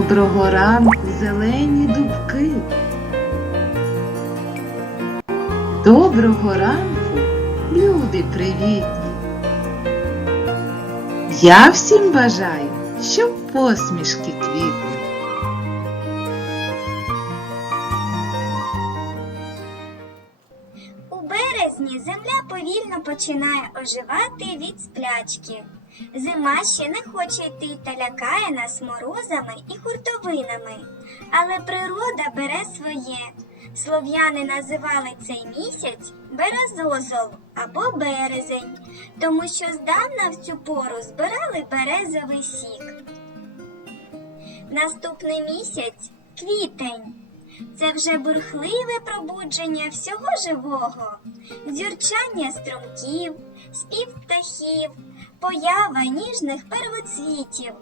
Доброго ранку, зелені дубки. Доброго ранку, люди привітні. Я всім бажаю, щоб посмішки квітли. У березні земля повільно починає оживати від сплячки. Зима ще не хоче йти та лякає нас морозами і хуртовинами. Але природа бере своє. Слов'яни називали цей місяць березозол або березень, тому що здавна в цю пору збирали березовий сік. Наступний місяць квітень. Це вже бурхливе пробудження всього живого, дзюрчання струмків, спів птахів, поява ніжних первоцвітів.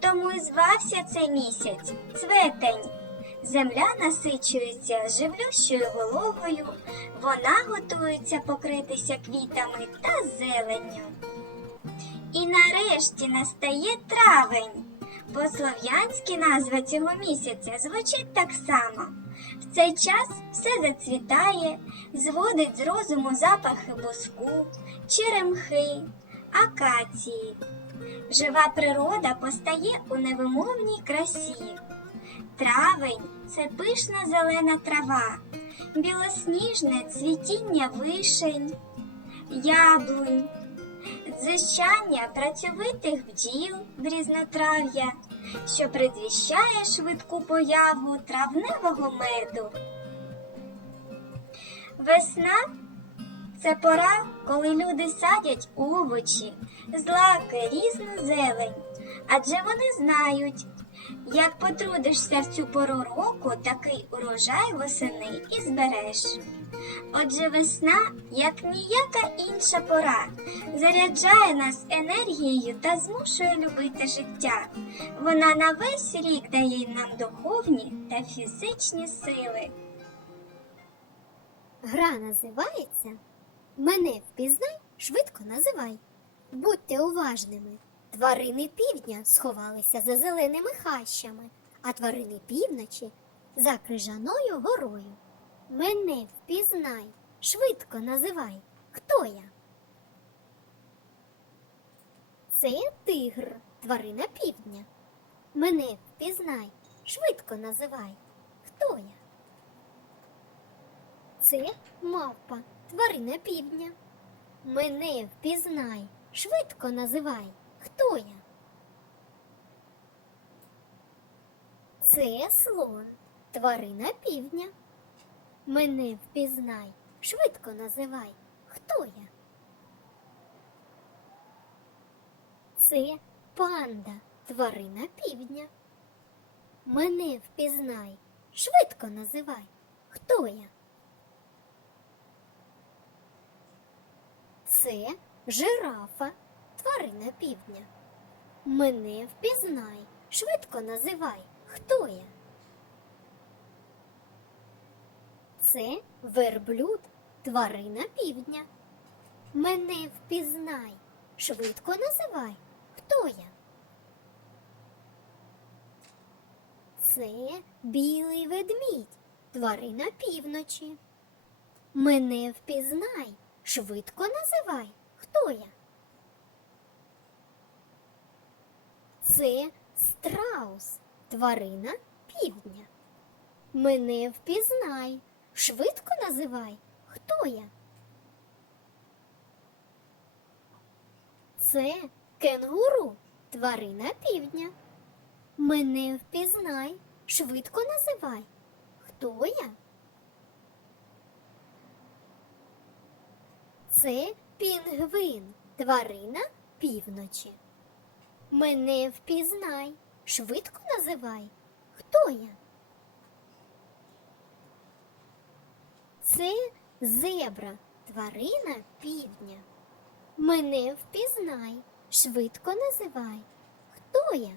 Тому і звався цей місяць цветень. Земля насичується живлющою вологою, вона готується покритися квітами та зеленню. І нарешті настає травень, бо слов'янська назва цього місяця звучить так само. В цей час все зацвітає, зводить з розуму запахи буску, черемхи, акації. Жива природа постає у невимовній красі. Травень це пишна зелена трава, білосніжне цвітіння вишень, яблунь, дзищання працьовитих бджіл в різнотрав'я, що предвіщає швидку появу травневого меду. Весна це пора, коли люди садять овочі, злаки, різну зелень, адже вони знають, як потрудишся в цю пору року, такий урожай восени і збереш. Отже, весна, як ніяка інша пора, заряджає нас енергією та змушує любити життя. Вона на весь рік дає нам духовні та фізичні сили. Гра називається Мене впізнай, швидко називай. Будьте уважними. Тварини півдня сховалися за зеленими хащами, а тварини півночі за крижаною горою. Мене впізнай, швидко називай. Хто я? Це тигр, тварина півдня. Мене впізнай, швидко називай. Хто я? Це мавпа, тварина півдня. Мене впізнай, швидко називай. Хто я? Це слон, тварина півдня. Мене впізнай, швидко називай. Хто я? Це панда, тварина півдня. Мене впізнай, швидко називай. Хто я? Це жирафа, тварина півдня. Мене впізнай, швидко називай, хто я. Це верблюд, тварина півдня. Мене впізнай, швидко називай, хто я. Це білий ведмідь, тварина півночі. Мене впізнай, швидко називай, хто я. Це страус, тварина півдня. Мене впізнай, швидко називай, хто я. Це кенгуру, тварина півдня. Мене впізнай, швидко називай, хто я. Це пінгвин, тварина півночі. Мене впізнай, швидко називай, хто я. Це зебра, тварина півдня. Мене впізнай, швидко називай. Хто я?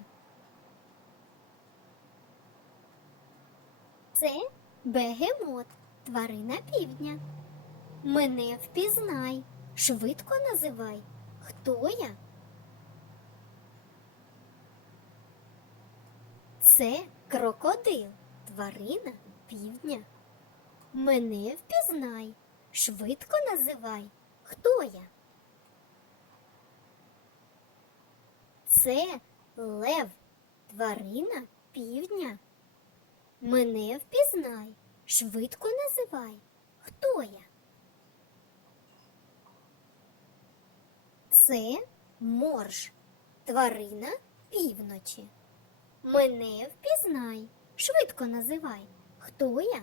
Це бегемот, тварина півдня. Мене впізнай, швидко називай. Хто я? Це крокодил, тварина півдня. Мене впізнай, швидко називай. Хто я? Це лев, тварина півдня. Мене впізнай, швидко називай. Хто я? Це морж, тварина півночі. Мене впізнай, швидко називай. Хто я?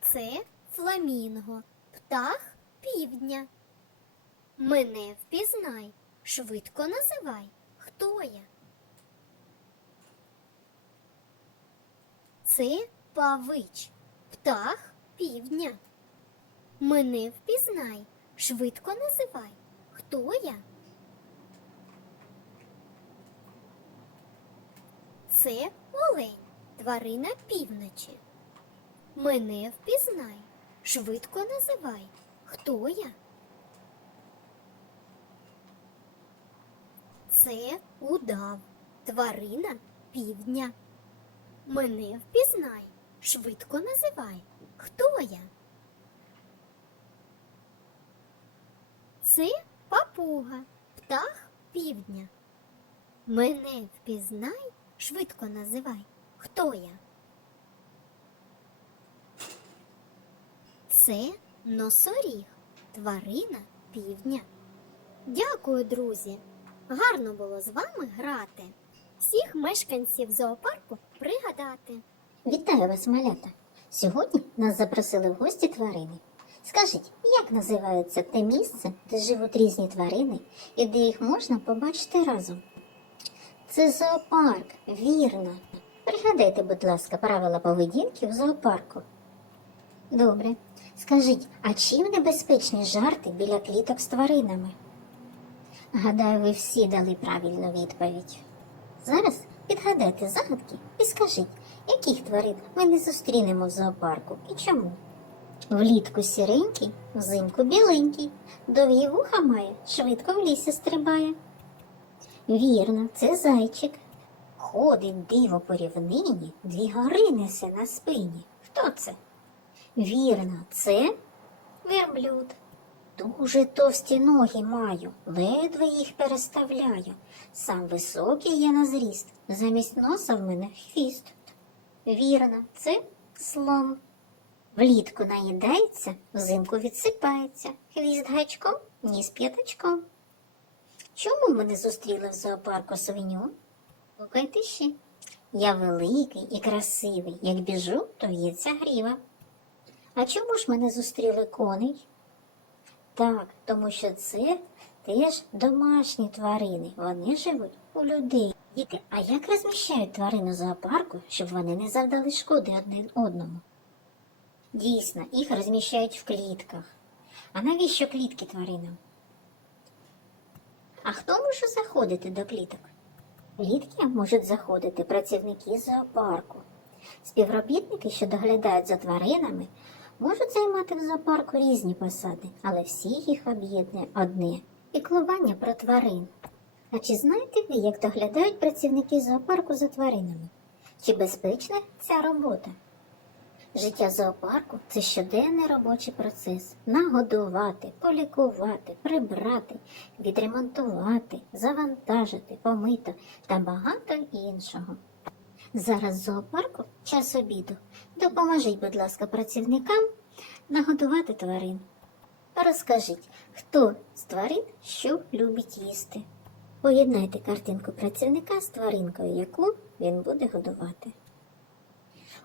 Це фламінго, птах півдня. Мене впізнай, швидко називай. Хто я? Це павич, птах півдня. Мене впізнай, швидко називай. Хто я? Це олень, тварина півночі. Мене впізнай, швидко називай. Хто я? Це удав, тварина півдня. Мене впізнай, швидко називай. Хто я? Це папуга, птах півдня. Мене впізнай, швидко називай. Хто я? Це носоріг, тварина півдня. Дякую, друзі! Гарно було з вами грати. Всіх мешканців зоопарку пригадати. Вітаю вас, малята! Сьогодні нас запросили в гості тварини. Скажіть, як називається те місце, де живуть різні тварини і де їх можна побачити разом? Це зоопарк, вірно. Пригадайте, будь ласка, правила поведінки в зоопарку. Добре. Скажіть, а чим небезпечні жарти біля кліток з тваринами? Гадаю, ви всі дали правильну відповідь. Зараз підгадайте загадки і скажіть, яких тварин ми не зустрінемо в зоопарку і чому? Влітку сіренький, взимку біленький, довгі вуха має, швидко в лісі стрибає. Вірно, це зайчик. Ходить диво по рівнині, дві гори несе на спині. Хто це? Вірно, це верблюд. Дуже товсті ноги маю, ледве їх переставляю. Сам високий я на зріст, замість носа в мене хвіст. Вірно, це слон. Влітку наїдається, взимку відсипається, хвіст гачком, ніс п'ятачком. Чому ми не зустріли в зоопарку свиню? Слухайте ще. Я великий і красивий, як біжу, то в'ється гріва. А чому ж ми не зустріли коней? Так, тому що це теж домашні тварини. Вони живуть у людей. Діти, а як розміщають тварин у зоопарку, щоб вони не завдали шкоди один одному? Дійсно, їх розміщають в клітках. А навіщо клітки тваринам? А хто може заходити до кліток? Клітки можуть заходити працівники зоопарку. Співробітники, що доглядають за тваринами, можуть займати в зоопарку різні посади, але всі їх об'єднує одне піклування про тварин. А чи знаєте ви, як доглядають працівники зоопарку за тваринами? Чи безпечна ця робота? Життя зоопарку це щоденний робочий процес. Нагодувати, полікувати, прибрати, відремонтувати, завантажити, помити та багато іншого. Зараз зоопарку час обіду. Допоможіть, будь ласка, працівникам нагодувати тварин. Розкажіть, хто з тварин що любить їсти. Поєднайте картинку працівника з тваринкою, яку він буде годувати.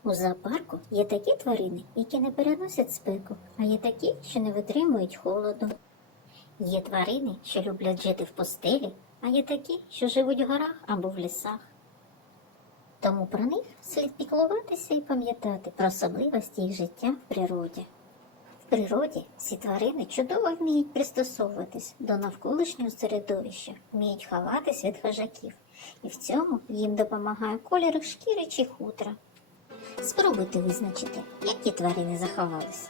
У зоопарку є такі тварини, які не переносять спеку, а є такі, що не витримують холоду. Є тварини, що люблять жити в постелі, а є такі, що живуть в горах або в лісах. Тому про них слід піклуватися і пам'ятати про особливості їх життя в природі. В природі всі тварини чудово вміють пристосовуватись до навколишнього середовища, вміють ховатись від хижаків, і в цьому їм допомагає кольор шкіри чи хутра. Спробуйте визначити, які тварини заховались.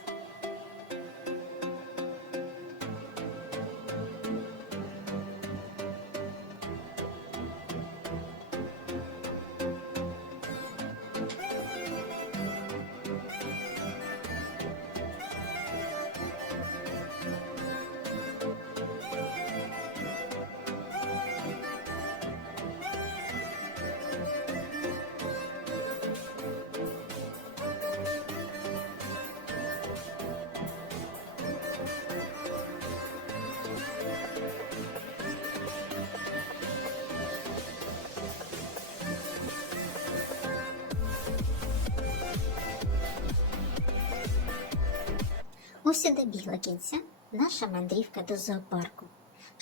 Ось і добігла кінця наша мандрівка до зоопарку.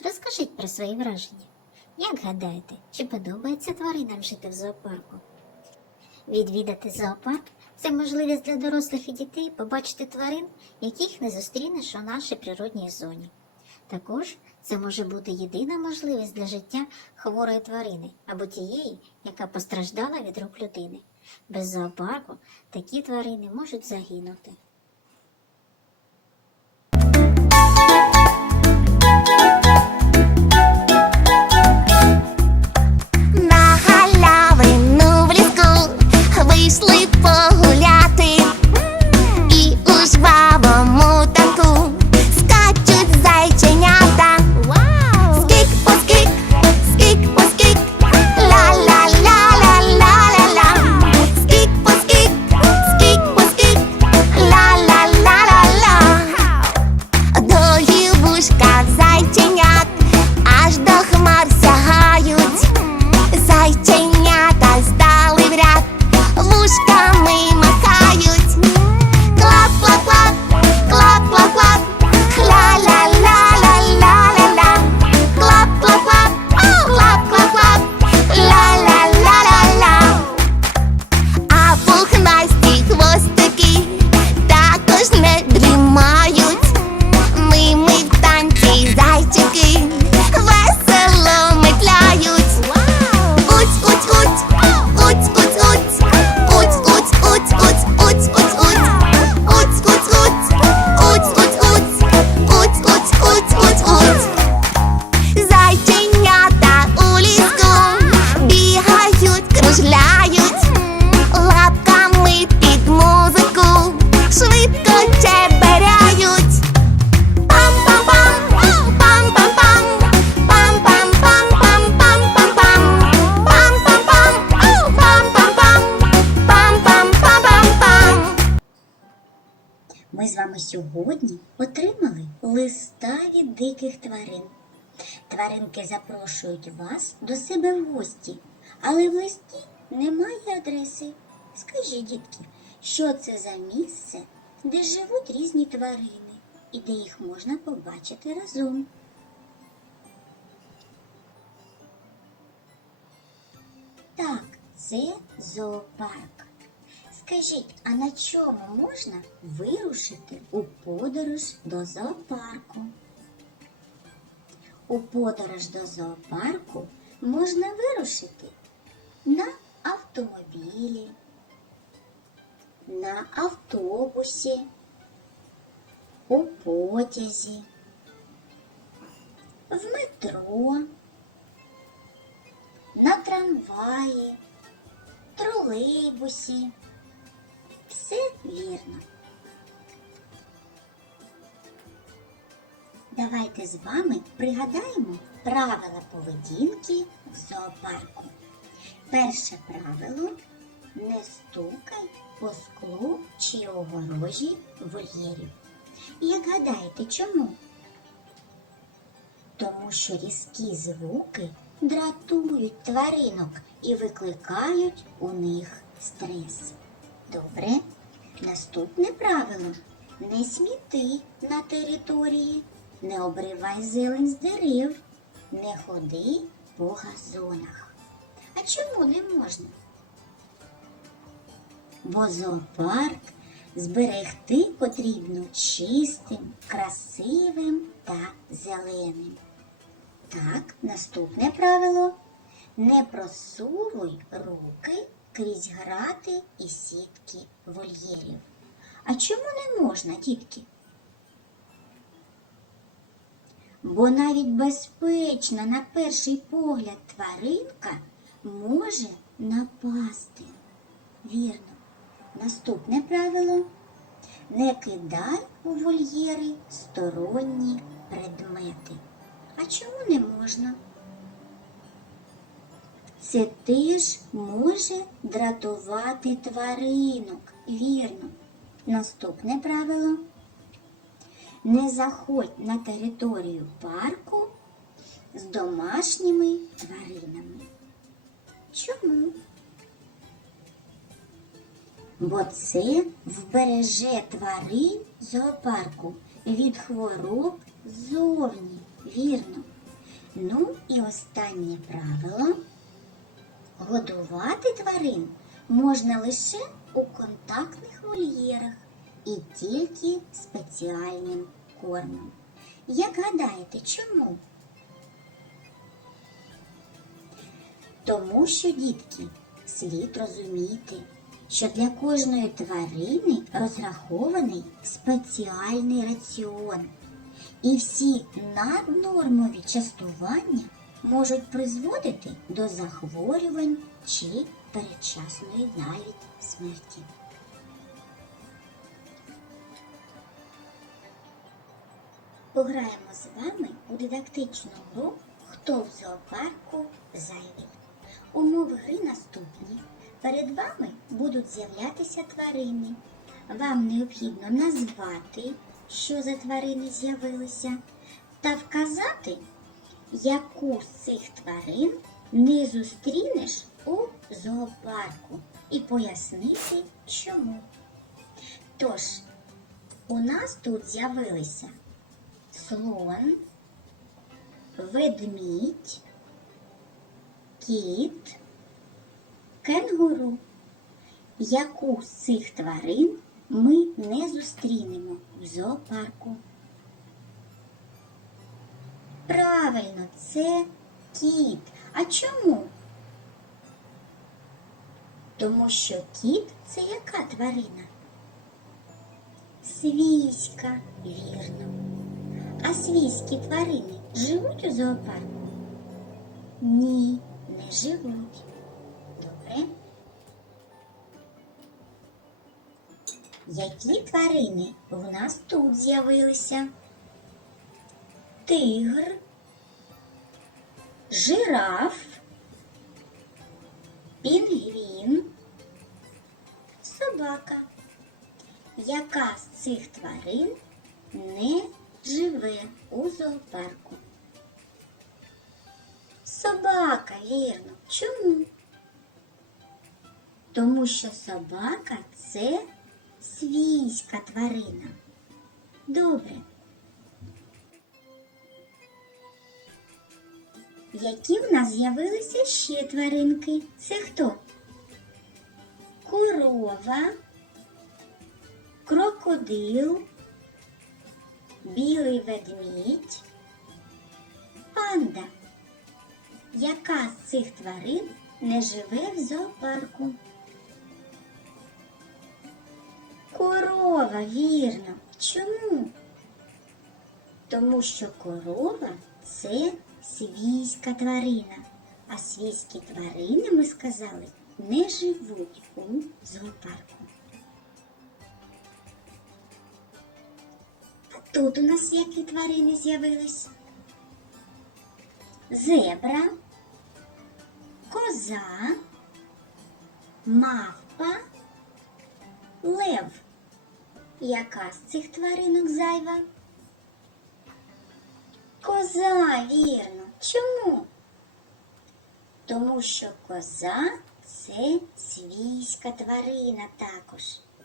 Розкажіть про свої враження. Як гадаєте, чи подобається тваринам жити в зоопарку? Відвідати зоопарк це можливість для дорослих і дітей побачити тварин, яких не зустрінеш у нашій природній зоні. Також це може бути єдина можливість для життя хворої тварини або тієї, яка постраждала від рук людини. Без зоопарку такі тварини можуть загинути. Диких тварин. Тваринки запрошують вас до себе в гості, але в листі немає адреси. Скажіть, дітки, що це за місце, де живуть різні тварини і де їх можна побачити разом? Так, це зоопарк. Скажіть, а на чому можна вирушити у подорож до зоопарку? У подорож до зоопарку можна вирушити на автомобілі, на автобусі, у потязі, в метро, на трамваї, тролейбусі. Все вірно. Давайте з вами пригадаємо правила поведінки в зоопарку. Перше правило не стукай по склу чи огорожі вольєрів. Як гадаєте, чому? Тому що різкі звуки дратують тваринок і викликають у них стрес. Добре. Наступне правило. Не сміти на території, не обривай зелень з дерев, не ходи по газонах. А чому не можна? бо зоопарк зберегти потрібно чистим, красивим та зеленим. Так, наступне правило. Не просовуй руки крізь грати і сітки вольєрів. А чому не можна, дітки? Бо навіть безпечна на перший погляд тваринка може напасти. Вірно. Наступне правило. Не кидай у вольєри сторонні предмети. А чому не можна? Це теж може дратувати тваринок. Вірно. Наступне правило. Не заходь на територію парку з домашніми тваринами. Чому? Бо це вбереже тварин зоопарку від хвороб ззовні. Вірно. Ну і останнє правило. Годувати тварин можна лише у контактних вольєрах і тільки спеціальним кормом. Як гадаєте, чому? Тому що, дітки, слід розуміти, що для кожної тварини розрахований спеціальний раціон. І всі наднормові частування можуть призводити до захворювань чи передчасної навіть смерті. Пограємо з вами у дидактичну гру Хто в зоопарку зайвий. Умови гри наступні. Перед вами будуть з'являтися тварини. Вам необхідно назвати, що за тварини з'явилися, та вказати, яку з цих тварин не зустрінеш у зоопарку і пояснити чому. Тож, у нас тут з'явилися слон, ведмідь, кіт, кенгуру. Яку з цих тварин ми не зустрінемо в зоопарку? Правильно, це кіт. А чому? Тому що кіт це яка тварина? Свійська, вірно. А свійські тварини живуть у зоопарку? Ні, не живуть. Добре. Які тварини в нас тут з'явилися? Тигр, жираф, пінгвін, собака. Яка з цих тварин не живе у зоопарку? Собака, вірно. Чому? Тому що собака це свійська тварина. Добре. Які в нас з'явилися ще тваринки? Це хто? Корова, крокодил, білий ведмідь, панда. Яка з цих тварин не живе в зоопарку? Корова, вірно. Чому? Тому що корова це свійська тварина, а свійські тварини, ми сказали, не живуть у зоопарку. Тут у нас які тварини з'явились? Зебра, коза, мавпа, лев. Яка з цих тваринок зайва? Коза, вірно. Чому? Тому що коза це свійська тварина також.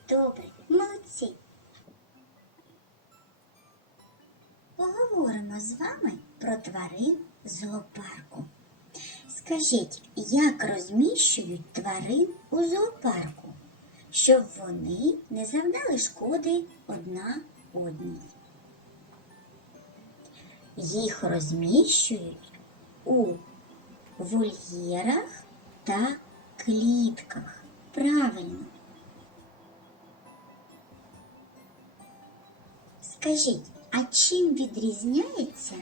Добре, молодці. Поговоримо з вами про тварин зоопарку. Скажіть, як розміщують тварин у зоопарку? щоб вони не завдали шкоди одна одній. Їх розміщують у вольєрах та клітках. Правильно. Скажіть, а чим відрізняється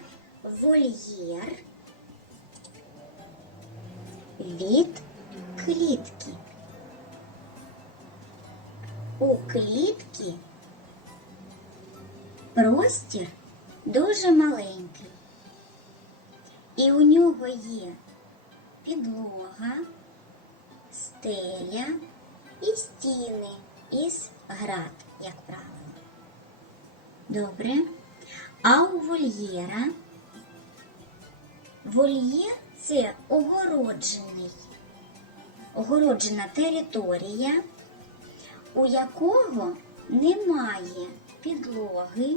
вольєр від клітки? У клітки простір дуже маленький. І у нього є підлога, стеля і стіни із град, як правило. Добре. А у вольєра вольєр це огороджений, огороджена територія, у якого немає підлоги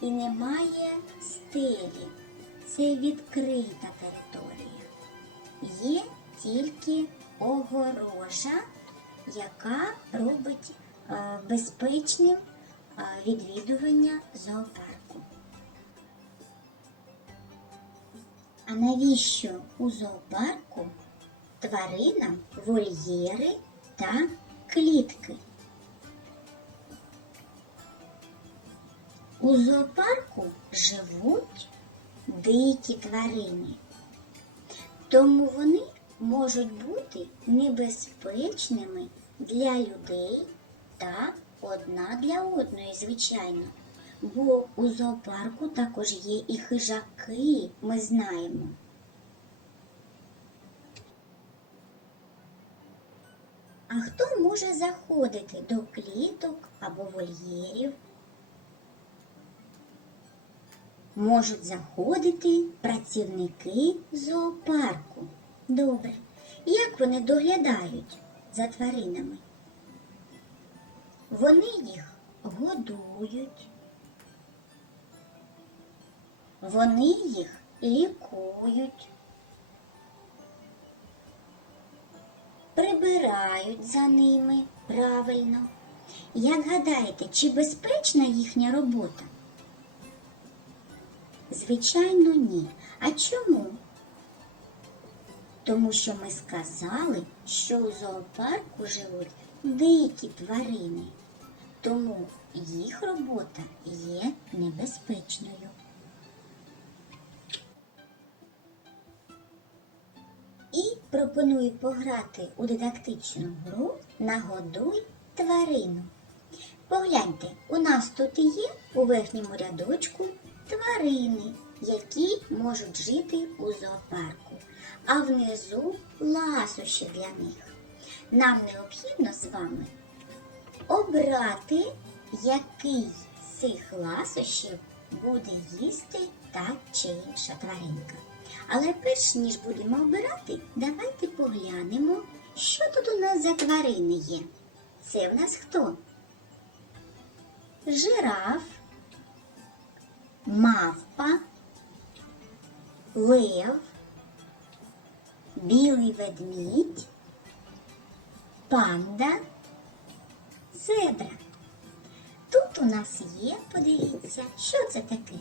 і немає стелі. Це відкрита територія. Є тільки огорожа, яка робить е, безпечним відвідування зоопарку. А навіщо у зоопарку тваринам вольєри та клітки? У зоопарку живуть дикі тварини, тому вони можуть бути небезпечними для людей та одна для одної, звичайно. Бо у зоопарку також є і хижаки, ми знаємо. А хто може заходити до кліток або вольєрів? Можуть заходити працівники зоопарку. Добре. Як вони доглядають за тваринами? Вони їх годують, вони їх лікують, прибирають за ними правильно. Як гадаєте, чи безпечна їхня робота? Звичайно, ні. А чому? Тому що ми сказали, що у зоопарку живуть дикі тварини, тому їх робота є небезпечною. І пропоную пограти у дидактичну гру Нагодуй тварину. Погляньте, у нас тут є у верхньому рядочку тварини, які можуть жити у зоопарку, а внизу ласощі для них. Нам необхідно з вами обрати, який з цих ласощів буде їсти та чи інша тваринка. Але перш ніж будемо обирати, давайте поглянемо, що тут у нас за тварини є. Це в нас хто? Жираф, мавпа, лев, білий ведмідь, панда, зебра. Тут у нас є, подивіться, що це таке?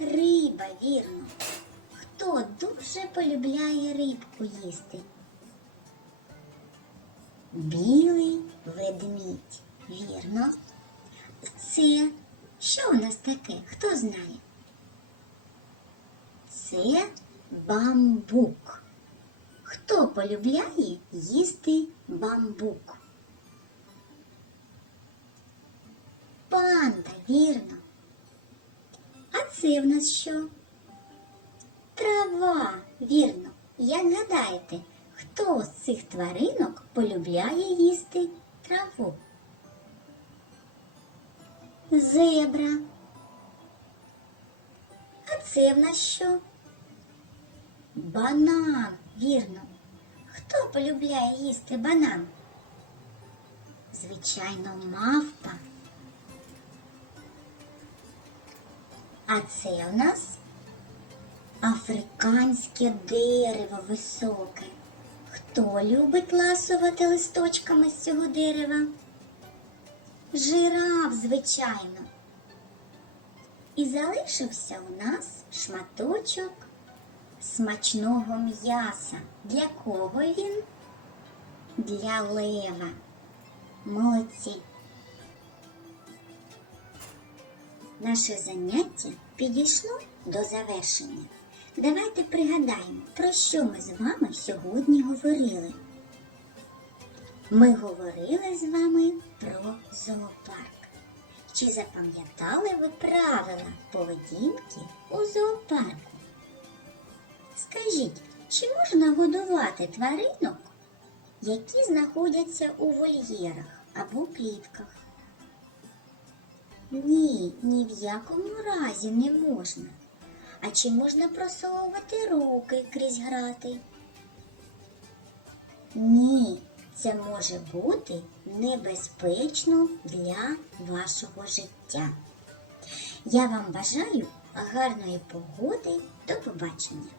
Риба, вірно. Хто дуже полюбляє рибку їсти? Білий ведмідь, вірно. Це що у нас таке? Хто знає? Це бамбук. Хто полюбляє їсти бамбук? Панда, вірно. А це в нас що? Трава, вірно. Як гадаєте, хто з цих тваринок полюбляє їсти траву? Зебра. А це в нас що? Банан, вірно. Хто полюбляє їсти банан? Звичайно, мавпа. А це у нас африканське дерево високе. Хто любить ласувати листочками з цього дерева? Жираф, звичайно. І залишився у нас шматочок смачного м'яса. Для кого він? Для лева. Молодці. Наше заняття підійшло до завершення. Давайте пригадаємо, про що ми з вами сьогодні говорили. Ми говорили з вами про зоопарк. Чи запам'ятали ви правила поведінки у зоопарку? Скажіть, чи можна годувати тваринок, які знаходяться у вольєрах або клітках? Ні, ні в якому разі не можна. А чи можна просовувати руки крізь грати? Ні, це може бути небезпечно для вашого життя. Я вам бажаю гарної погоди. До побачення!